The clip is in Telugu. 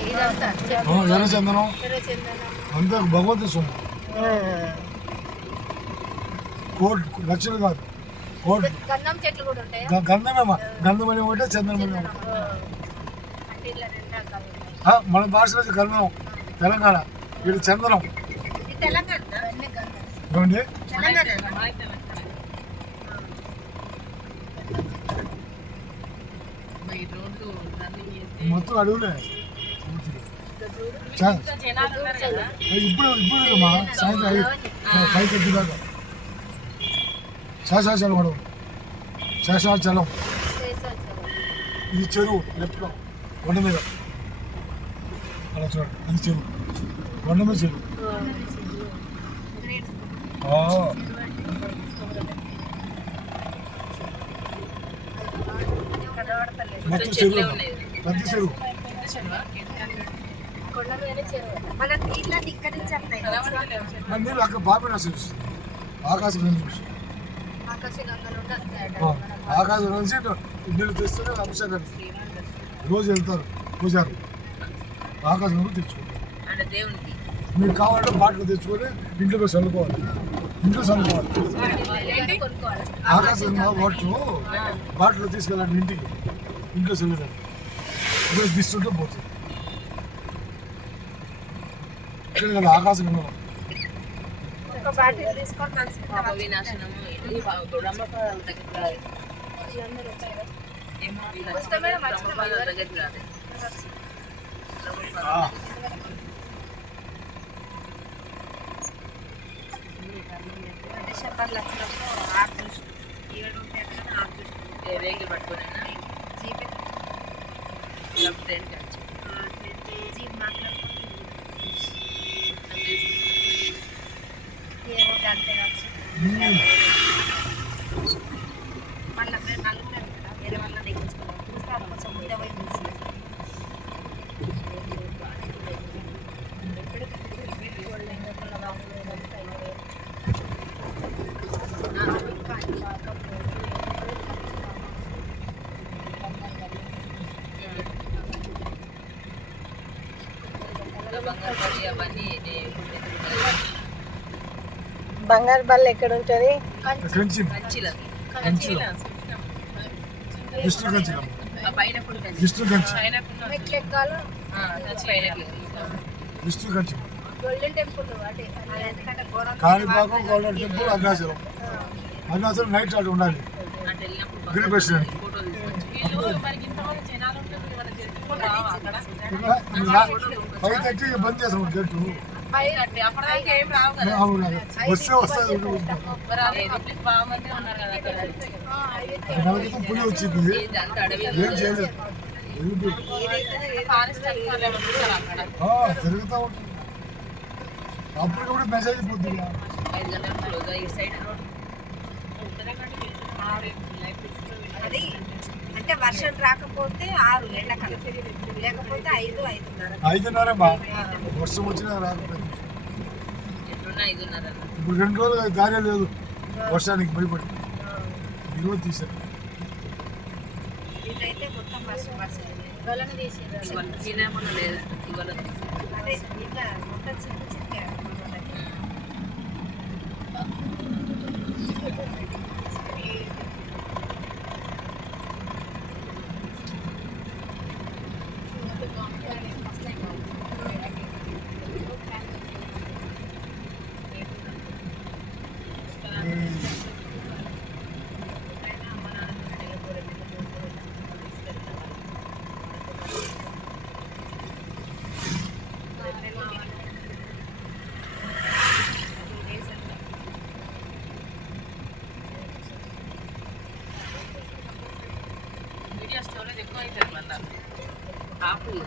ఇదంతా ఆ, ఎర్ర చందనం? ఎర్ర చందనం. అంతా భగవంతుని సొమ్ము. కోటి లక్షలు కాదు. కోటి. గంధం చెట్లు కూడా ఉంటాయి? గంధమేమా గంధం అని ఒకటే చందనం అని ఒకటి. మన భాషలో ఇది గంధం. తెలంగాణ ఇది చందనం ఏమండి మొత్తం అడవులే. చా- ఇప్పుడు ఇప్పుడు మా సాయంత్రం ఐదు. పైకి ఎక్కిదాకా శేషాచలం అడవు శేషాచలం. ఇది చెరువు లెఫ్ట్లో కొండ మీద. అలా చూడండి ఇది చెరువు. కొండ మీద చెరువు. మొత్తం చెరువు పెద్ద చెరువు. కొండ మీద చెరువు మన నీళ్ళ ఇక్కడి నుంచి వస్తాయి ఆ నీళ్ళు అక్కడ బాబీ నష్టం ఆకాశం నుంచి ఆకాశ నుంచి నీళ్ళు తెస్తేనే అభిషేకానికి రోజు వెళ్తారు పూజారు. ఆకాశం నుంచి తెచ్చుకుంటారు. మీకు కావాలంటే బాటిల్ తెచ్చుకొని ఇంట్లో చల్లుకోవాలి. ఇంట్లో చల్లుకోవాలి. ఆకాశం వాటర్ బాటిల్ తీసుకెళ్ళండి ఇంటికి. ఇంట్లో చల్లుదాన్ని అదే తీస్తుంటే పోతుంది. బ్రహ్మపాదాల దగ్గర రాదు. ఆ, డిసెంబర్ లక్షలప్పుడు ఆరు చూసి ఏడు కదా ఆరు చూసి ఏ వెహికల్ పట్టుకోనైనా? జీపే. ఇంకా బంగారు పడి అవన్నీ ఎక్కడ ఉంటుంది కంచి. కంచిల మెట్లు ఎక్కాలు? గోల్డెన్ టెంపుల్ అంటే Kanipakam golden temple Arunachalam. Arunachalam night అటు ఉండాలి. అంటే వెళ్ళినప్పుడు గిరి ప్రెసిడెంట్ ఫోటోలు తీసుకొచ్చి. ఫైవ్ థర్టీ బంద్ చేస్తాం గేటు అప్పటిదాకా ఏం రావు కదా అవును వస్తే వస్తుంది మరి అదే పబ్లిక్ బాగా మంది ఉన్నారు కదా అక్కడ నెలకితం పులి వచ్చింది ఇదంతా అడవి ఏం చేయలేదు వెళ్ళిపోయి. ఫారెస్ట్ అధికారులు ఏమో చూసారా అక్కడ ఆ, తిరుగుతూ ఉంటుంది అప్పటికప్పుడు మెసేజ్ పోతుంది వర్షం రాకపోతే ఆరు ఎండాకాలం. లేకపోతే ఐదు ఐదున్నర. ఐదున్నర వర్షం వచ్చినా ఐదున్నర. ఇప్పుడు రెండు రోజులు దారి లేదు. వర్షానికి భయపడి. ఈరోజు తీశారు. వీళ్ళైతే మొత్తం వర్షం వర్షం. ఇవాళ లేదు. ఇవాళ అదే ఇట్లా మొత్తం చిన్న చిన్న మీడియా స్టోరేజ్ ఎక్కువ అవుతుంది మళ్ళీ. Áo kiểu.